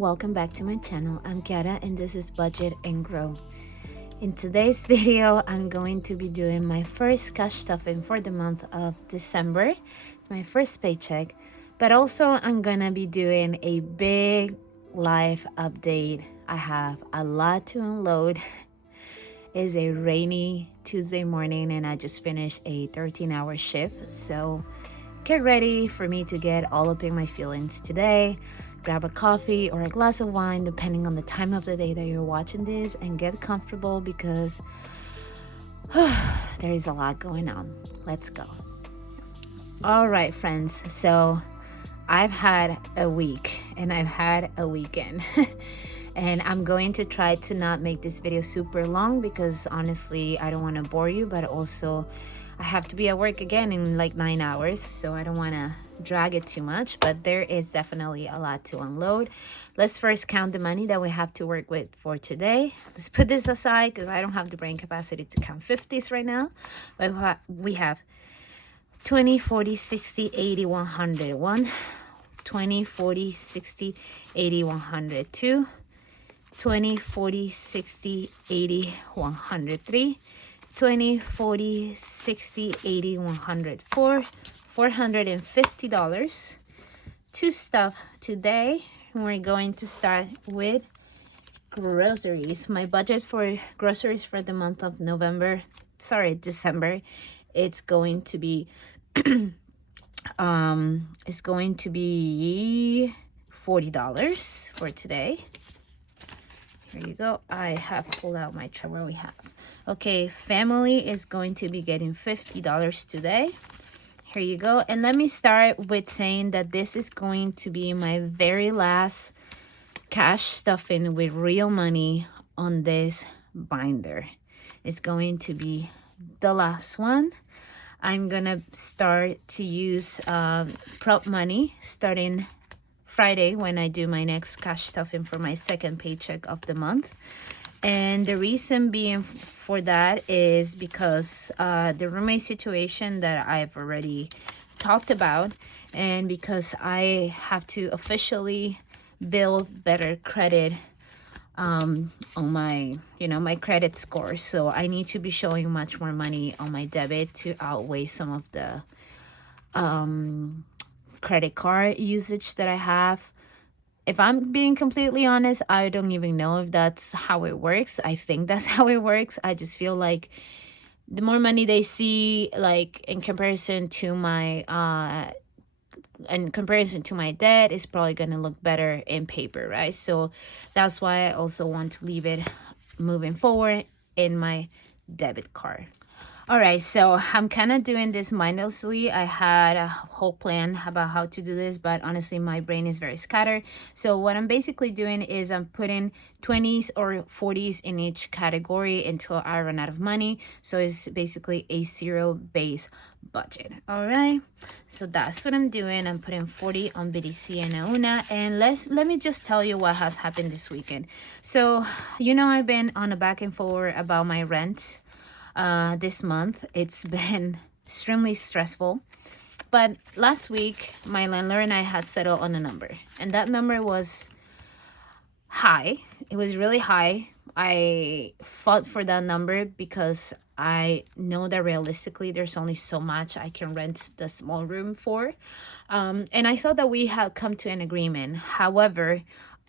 and welcome back to my channel. I'm Kiara and this is Budget and Grow. In today's video, I'm going to be doing my first cash stuffing for the month of December. It's my first paycheck, but also I'm gonna be doing a big life update. I have a lot to unload. It's a rainy Tuesday morning and I just finished a 13-hour shift, so get ready for me to get all up in my feelings today. Grab a coffee or a glass of wine, depending on the time of the day that you're watching this, and get comfortable because there is a lot going on. Let's go. All right, friends. So I've had a week and I've had a weekend. And I'm going to try to not make this video super long because honestly, I don't want to bore you, but also I have to be at work again in like 9 hours, so I don't want to drag it too much, but there is definitely a lot to unload. Let's first count the money that we have to work with for today. Let's put this aside because I don't have the brain capacity to count 50s right now, but we have 20, 40, 60, 80, 100. 1, 20, 40, 60, 80, 100. 2, 20, 40, 60, 80, 103. 20, 40, 60, 80, 104, $450 to stuff today. We're going to start with groceries. My budget for groceries for the month of December, it's going to be $40 for today. Here you go. I have pulled out my chart where we have. Okay, family is going to be getting $50 today. Here you go. And let me start with saying that this is going to be my very last cash stuffing with real money on this binder. It's going to be the last one. I'm gonna start to use prop money starting Friday when I do my next cash stuffing for my second paycheck of the month. And the reason being for that is because the roommate situation that I've already talked about, and because I have to officially build better credit on my my credit score. So I need to be showing much more money on my debit to outweigh some of the credit card usage that I have. If I'm being completely honest, I don't even know if that's how it works. I think that's how it works. I just feel like the more money they see, like in comparison to my debt, is probably gonna look better in paper, right? So that's why I also want to leave it moving forward in my debit card. All right, so I'm kind of doing this mindlessly. I had a whole plan about how to do this, but honestly, my brain is very scattered. So what I'm basically doing is I'm putting 20s or 40s in each category until I run out of money. So it's basically a zero-based budget. All right, so that's what I'm doing. I'm putting 40 on BDC and Auna. And let me just tell you what has happened this weekend. So, I've been on a back and forth about my rent. This month it's been extremely stressful, but last week my landlord and I had settled on a number, and that number was high. It was really high. I fought for that number because I know that realistically there's only so much I can rent the small room for, and I thought that we had come to an agreement. However,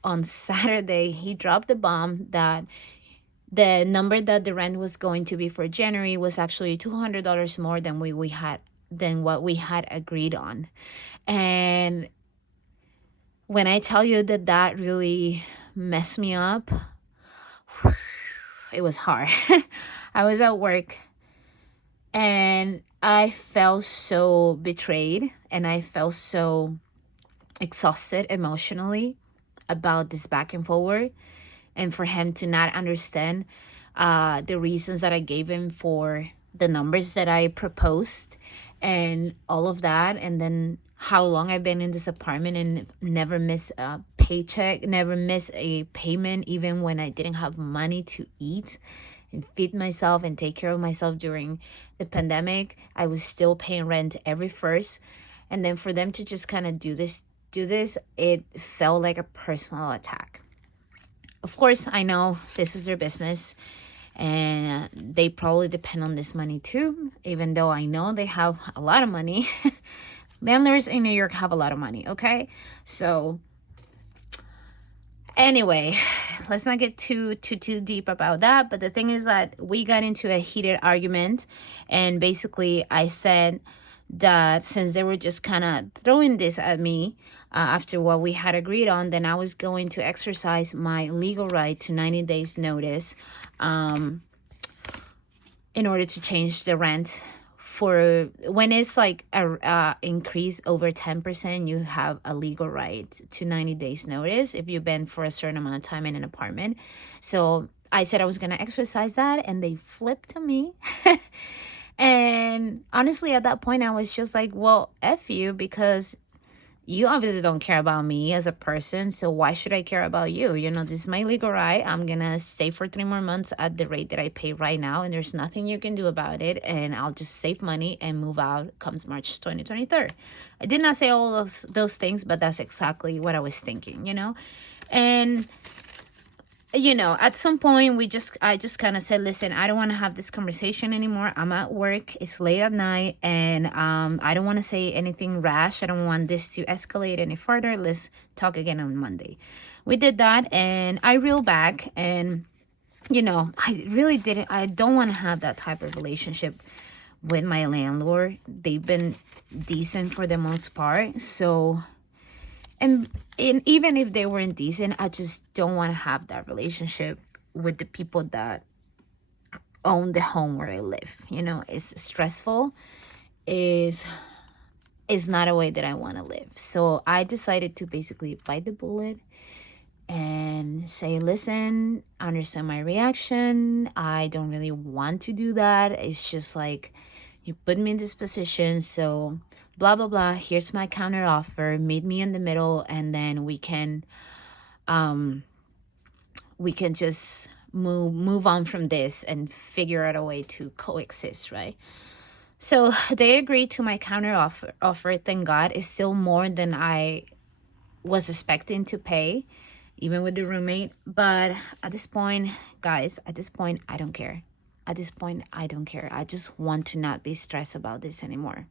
on Saturday he dropped the bomb that the number that the rent was going to be for January was actually $200 more than what we had agreed on. And when I tell you that really messed me up, it was hard. I was at work and I felt so betrayed and I felt so exhausted emotionally about this back and forward. And for him to not understand the reasons that I gave him for the numbers that I proposed and all of that. And then how long I've been in this apartment and never miss a paycheck, never miss a payment, even when I didn't have money to eat and feed myself and take care of myself during the pandemic. I was still paying rent every first. And then for them to just kind of do this do this, it felt like a personal attack. Of course, I know this is their business and they probably depend on this money too, even though I know they have a lot of money. Landlords in New York have a lot of money, okay? So anyway, let's not get too deep about that. But the thing is that we got into a heated argument, and basically I said that since they were just kind of throwing this at me after what we had agreed on, then I was going to exercise my legal right to 90 days notice in order to change the rent. For when it's like a increase over 10%, you have a legal right to 90 days notice if you've been for a certain amount of time in an apartment. So I said I was going to exercise that, and they flipped to me. And honestly, at that point, I was just like, well, F you, because you obviously don't care about me as a person, so why should I care about you? You know, this is my legal right. I'm gonna stay for 3 more months at the rate that I pay right now, and there's nothing you can do about it, and I'll just save money and move out comes March 2023. I did not say all those things, but that's exactly what I was thinking, you know? And you know, at some point I just kind of said, listen, I don't want to have this conversation anymore. I'm at work, it's late at night, and I don't want to say anything rash. I don't want this to escalate any further. Let's talk again on Monday. We did that, and I reeled back, and you know, I don't want to have that type of relationship with my landlord. They've been decent for the most part, so and even if they weren't decent, I just don't want to have that relationship with the people that own the home where I live. You know, it's stressful. Is not a way that I want to live. So I decided to basically bite the bullet and say, listen, understand my reaction. I don't really want to do that. It's just like, you put me in this position, so blah blah blah, here's my counter offer, meet me in the middle, and then we can just move on from this and figure out a way to coexist, right? So they agreed to my counter offer. Thank God. It's still more than I was expecting to pay, even with the roommate. But at this point, guys, I don't care. At this point, I don't care. I just want to not be stressed about this anymore.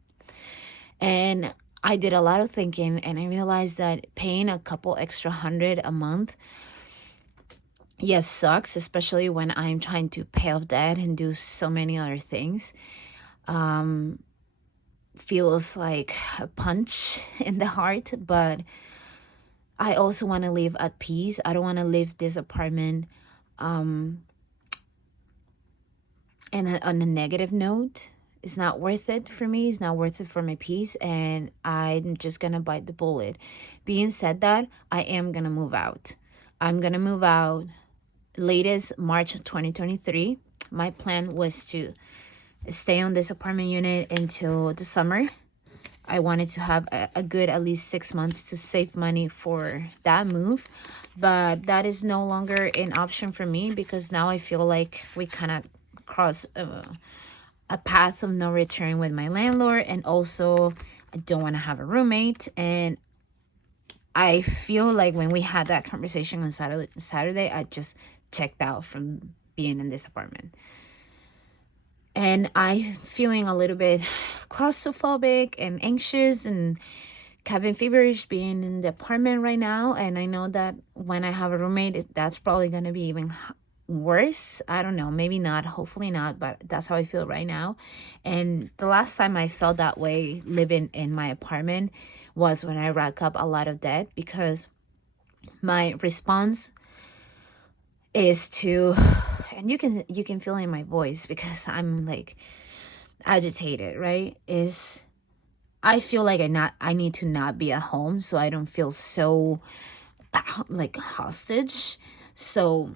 And I did a lot of thinking, and I realized that paying a couple extra $100 a month, yes, sucks, especially when I'm trying to pay off debt and do so many other things. Feels like a punch in the heart, but I also want to live at peace. I don't want to leave this apartment and on a negative note. It's not worth it for me. It's not worth it for my peace. And I'm just going to bite the bullet. Being said that, I am going to move out. I'm going to move out latest March 2023. My plan was to stay on this apartment unit until the summer. I wanted to have a good at least 6 months to save money for that move. But that is no longer an option for me, because now I feel like we kind of cross a path of no return with my landlord. And also, I don't want to have a roommate. And I feel like when we had that conversation on Saturday, I just checked out from being in this apartment. And I'm feeling a little bit claustrophobic and anxious and cabin feverish being in the apartment right now. And I know that when I have a roommate, that's probably going to be even worse. I don't know, maybe not, hopefully not, but that's how I feel right now. And the last time I felt that way living in my apartment was when I racked up a lot of debt, because my response is to, and you can feel in my voice because I'm like agitated, right? Is I feel like I need to not be at home so I don't feel so like hostage. So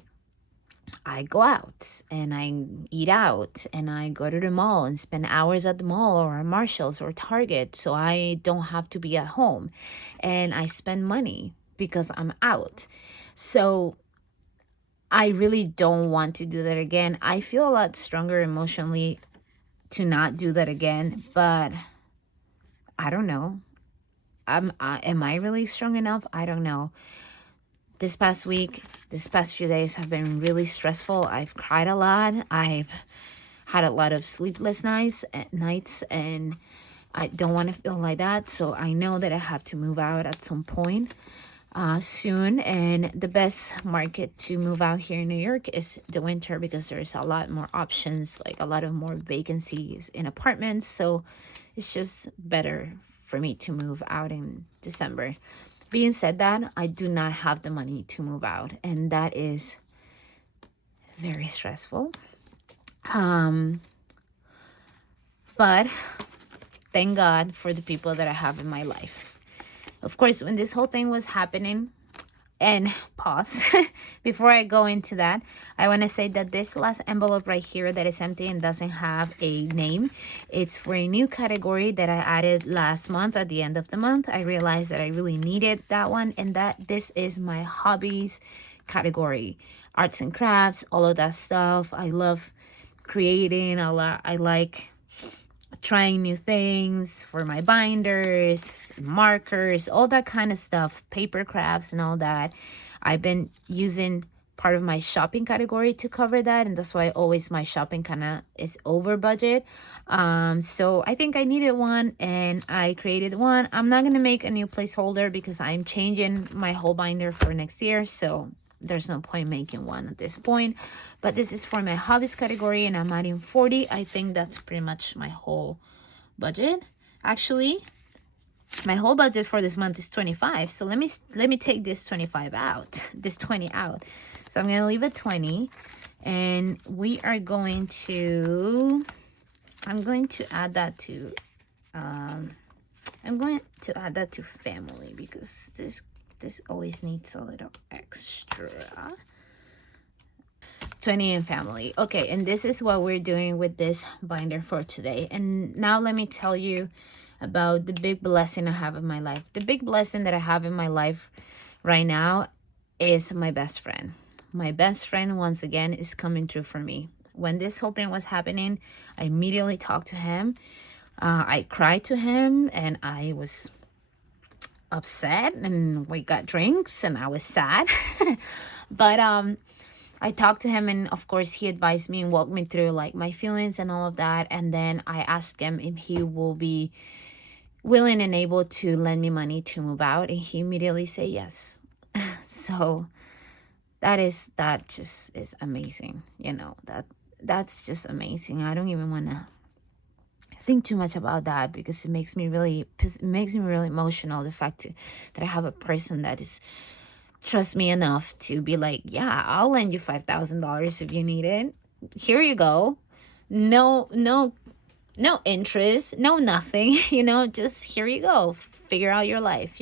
I go out and I eat out and I go to the mall and spend hours at the mall or at Marshall's or Target, so I don't have to be at home. And I spend money because I'm out. So I really don't want to do that again. I feel a lot stronger emotionally to not do that again, but I don't know. am I really strong enough? I don't know. This past week, this past few days have been really stressful. I've cried a lot. I've had a lot of sleepless nights, and I don't want to feel like that. So I know that I have to move out at some point soon. And the best market to move out here in New York is the winter, because there's a lot more options, like a lot of more vacancies in apartments. So it's just better for me to move out in December. Being said that, I do not have the money to move out, and that is very stressful. But thank God for the people that I have in my life. Of course, when this whole thing was happening, and pause, before I go into that, I want to say that this last envelope right here that is empty and doesn't have a name, it's for a new category that I added last month. At the end of the month, I realized that I really needed that one, and that this is my hobbies category. Arts and crafts, all of that stuff. I love creating a lot. I like trying new things for my binders, markers, all that kind of stuff, paper crafts and all that. I've been using part of my shopping category to cover that, and that's why always my shopping kind of is over budget. So I think I needed one, and I created one. I'm not gonna make a new placeholder because I'm changing my whole binder for next year, so there's no point making one at this point. But this is for my hobbies category, and I'm adding 40. I think that's pretty much my whole budget. Actually, my whole budget for this month is 25. So let me take this 25 out, this 20 out. So I'm gonna leave it 20, and we are going to, I'm going to add that to family, because this always needs a little extra. 20 in family. Okay, and this is what we're doing with this binder for today. And now let me tell you about the big blessing I have in my life. The big blessing that I have in my life right now is my best friend. My best friend, once again, is coming through for me. When this whole thing was happening, I immediately talked to him. I cried to him, and I was upset, and we got drinks, and I was sad. But I talked to him, and of course he advised me and walked me through like my feelings and all of that. And then I asked him if he will be willing and able to lend me money to move out, and he immediately said yes. So that just is amazing. That's just amazing. I don't even want to think too much about that, because it makes me really emotional, the fact that I have a person that is trust me enough to be like, yeah, I'll lend you $5,000 if you need it. Here you go. No interest, no nothing, just here you go. Figure out your life,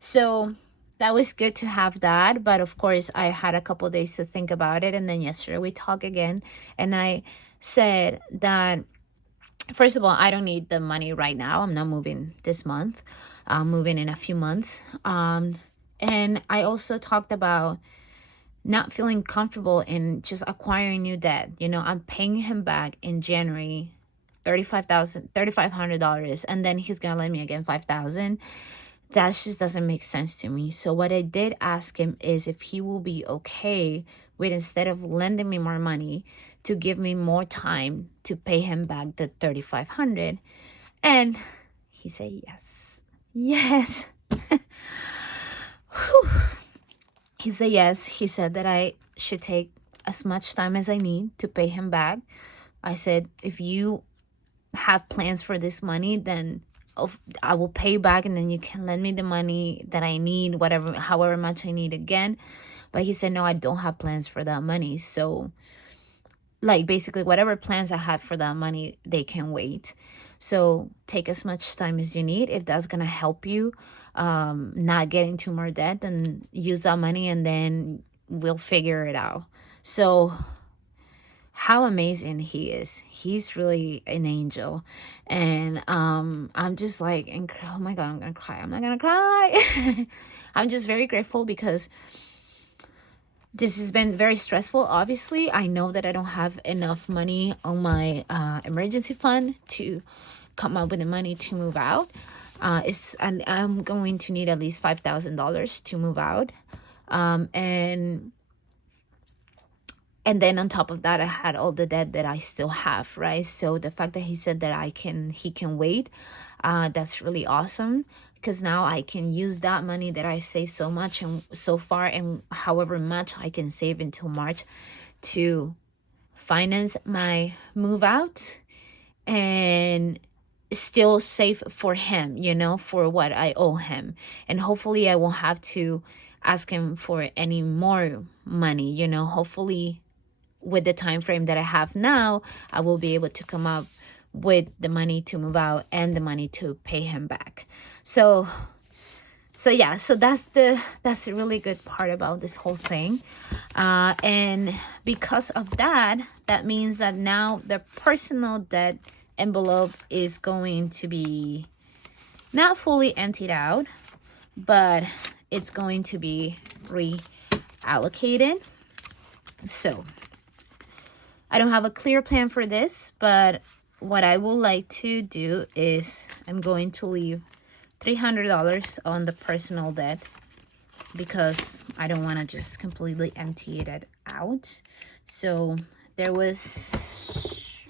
So that was good to have that. But of course, I had a couple days to think about it. And then yesterday we talked again, and I said that, first of all, I don't need the money right now. I'm not moving this month. I'm moving in a few months. And I also talked about not feeling comfortable in just acquiring new debt. I'm paying him back in January $3,500, and then he's gonna lend me again $5,000. That just doesn't make sense to me. So what I did ask him is if he will be okay with, instead of lending me more money, to give me more time to pay him back the $3,500. And he said yes. He said yes. He said that I should take as much time as I need to pay him back. I said, if you have plans for this money, then I will pay you back, and then you can lend me the money that I need, however much I need again. But he said, no, I don't have plans for that money. So like basically whatever plans I had for that money, they can wait. So take as much time as you need. If that's gonna help you not get into more debt, then use that money, and then we'll figure it out. So how amazing he is. He's really an angel. And I'm just like, oh my God, I'm gonna cry. I'm not gonna cry. I'm just very grateful, because this has been very stressful. Obviously, I know that I don't have enough money on my emergency fund to come up with the money to move out. And I'm going to need at least $5,000 to move out. And then on top of that, I had all the debt that I still have, right? So the fact that he said that he can wait, that's really awesome, because now I can use that money that I've saved so much and so far, and however much I can save until March, to finance my move out and still save for him, for what I owe him. And hopefully I won't have to ask him for any more money, hopefully with the time frame that I have now, I will be able to come up with the money to move out and the money to pay him back. So yeah, so that's a really good part about this whole thing. And because of that means that now the personal debt envelope is going to be not fully emptied out, but it's going to be reallocated. So I don't have a clear plan for this, but what I would like to do is I'm going to leave $300 on the personal debt, because I don't want to just completely empty it out. So there was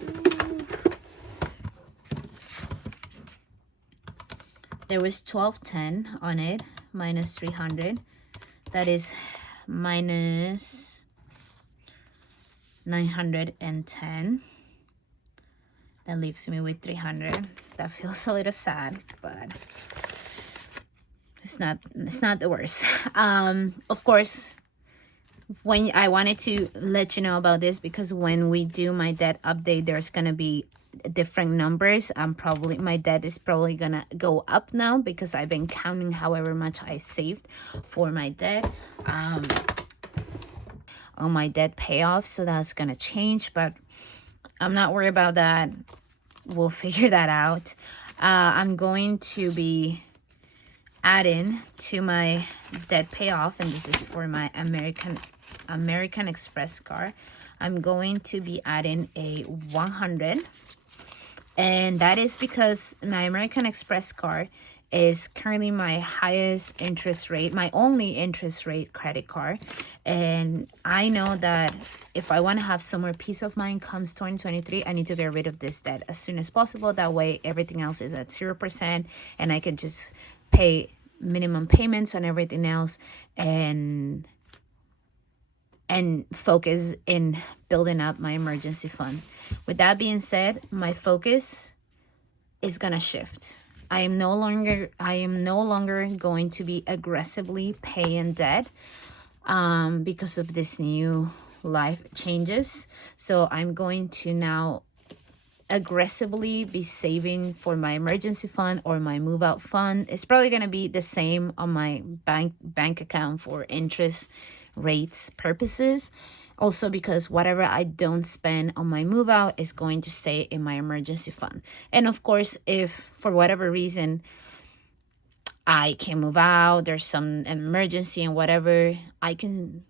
$1,210 on it, minus 300. That is minus 910. That leaves me with 300. That feels a little sad, but it's not the worst. Of course, when I wanted to let you know about this, because when we do my debt update, there's gonna be different numbers. My debt is probably gonna go up now, because I've been counting however much I saved for my debt on my debt payoff, so that's gonna change, but I'm not worried about that. We'll figure that out. I'm going to be adding to my debt payoff, and this is for my American Express card. I'm going to be adding a 100, and that is because my American Express card is currently my highest interest rate, my only interest rate credit card. And I know that if I want to have some more peace of mind comes 2023, I need to get rid of this debt as soon as possible. That way everything else is at 0%, and I can just pay minimum payments on everything else and focus in building up my emergency fund. With that being said, my focus is gonna shift. I am no longer going to be aggressively paying debt because of this new life changes. So I'm going to now aggressively be saving for my emergency fund or my move out fund. It's probably going to be the same on my bank account for interest rates purposes. Also, because whatever I don't spend on my move out is going to stay in my emergency fund. And of course, if for whatever reason I can move out, there's some emergency and whatever, I can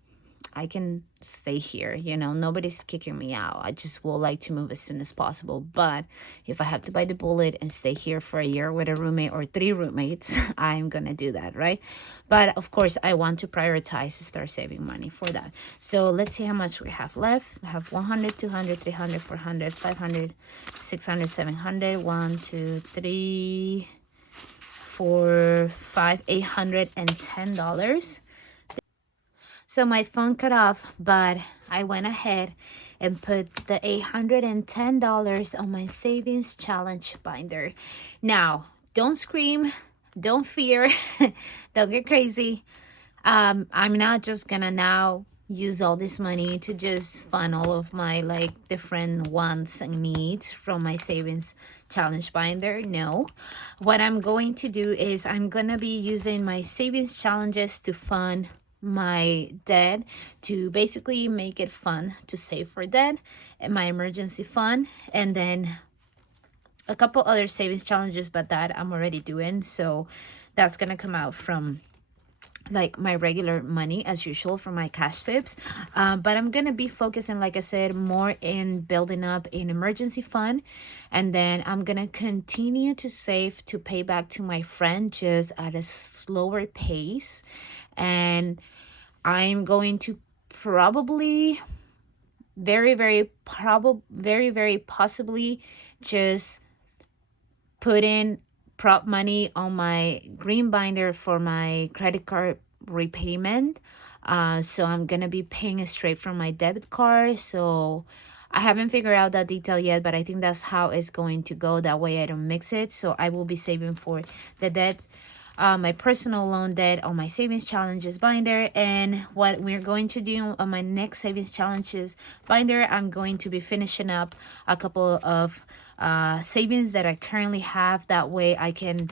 stay here. Nobody's kicking me out. I just would like to move as soon as possible. But if I have to bite the bullet and stay here for a year with a roommate or 3 roommates, I'm gonna do that, right? But of course, I want to prioritize to start saving money for that. So let's see how much we have left. We have 100, 200, 300, 400, 500, 600, 700, 1, 2, 3, 4, 5, $810. So my phone cut off, but I went ahead and put the $810 on my savings challenge binder. Now, don't scream, don't fear, don't get crazy. I'm not just gonna now use all this money to just fund all of my different wants and needs from my savings challenge binder. No, what I'm going to do is I'm gonna be using my savings challenges to fund my debt, to basically make it fun to save for debt, and my emergency fund, and then a couple other savings challenges, but that I'm already doing. So that's gonna come out from like my regular money as usual for my cash tips, but I'm gonna be focusing, like I said, more in building up an emergency fund, and then I'm gonna continue to save to pay back to my friend, just at a slower pace. And I'm going to probably very possibly just put in prop money on my green binder for my credit card repayment. So I'm gonna be paying it straight from my debit card. So I haven't figured out that detail yet, but I think that's how it's going to go. That way I don't mix it. So I will be saving for the debt, my personal loan debt on my savings challenges binder. And what we're going to do on my next savings challenges binder, I'm going to be finishing up a couple of savings that I currently have. That way I can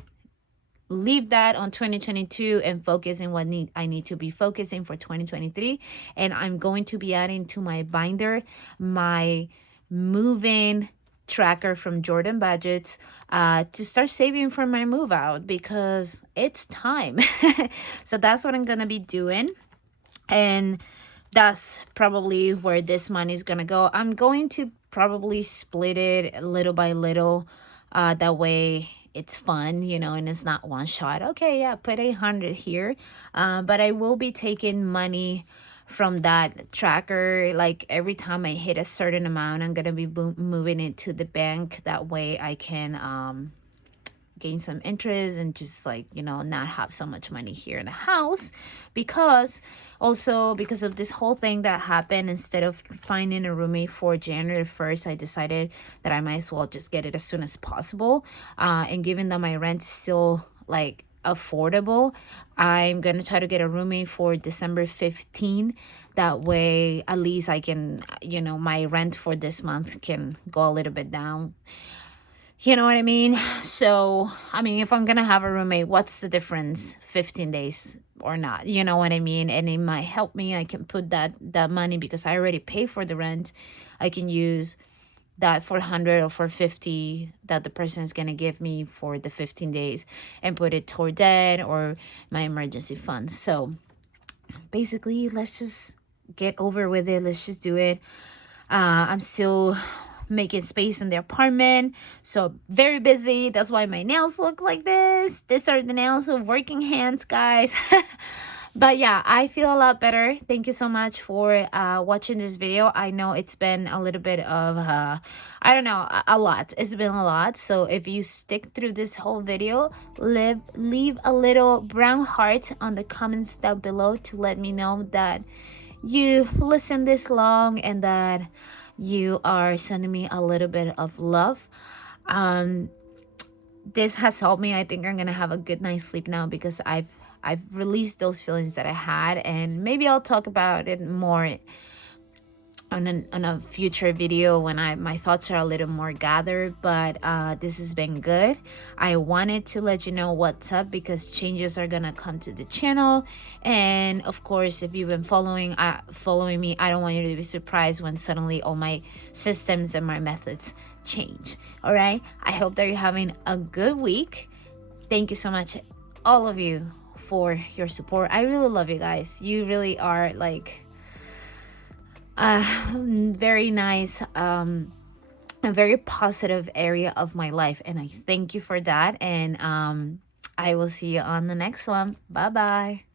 leave that on 2022 and focus in what I need to be focusing for 2023. And I'm going to be adding to my binder my moving tracker from Jordan Budgets, to start saving for my move out, because it's time. So that's what I'm gonna be doing, and that's probably where this money is gonna go. I'm going to probably split it little by little, that way it's fun, and it's not one shot. Okay, yeah, put 800 here, but I will be taking money from that tracker. Like every time I hit a certain amount, I'm gonna be moving it to the bank. That way I can gain some interest and just, like, not have so much money here in the house. Because of this whole thing that happened, instead of finding a roommate for January 1st, I decided that I might as well just get it as soon as possible. And given that my rent is still like affordable, I'm gonna try to get a roommate for December 15. That way at least I can, my rent for this month can go a little bit down. You know what I mean? So, I mean, if I'm gonna have a roommate, what's the difference, 15 days or not? You know what I mean? And it might help me. I can put that money, because I already pay for the rent. I can use that 400 or 450 that the person is gonna give me for the 15 days and put it toward debt or my emergency fund. So basically, let's just get over with it. Let's just do it. I'm still making space in the apartment, so very busy. That's why my nails look like this. These are the nails of working hands, guys. But yeah, I feel a lot better. Thank you so much for watching this video. I know it's been a little bit of I don't know, a lot. It's been a lot. So if you stick through this whole video, leave a little brown heart on the comments down below to let me know that you listened this long and that you are sending me a little bit of love. This has helped me. I think I'm gonna have a good night's sleep now, because I've released those feelings that I had, and maybe I'll talk about it more on a future video when my thoughts are a little more gathered. But this has been good. I wanted to let you know what's up, because changes are gonna come to the channel. And of course, if you've been following me, I don't want you to be surprised when suddenly all my systems and my methods change. All right, I hope that you're having a good week. Thank you so much, all of you, for your support. I really love you guys. You really are like very nice, a very positive area of my life, and I thank you for that. And I will see you on the next one. Bye bye.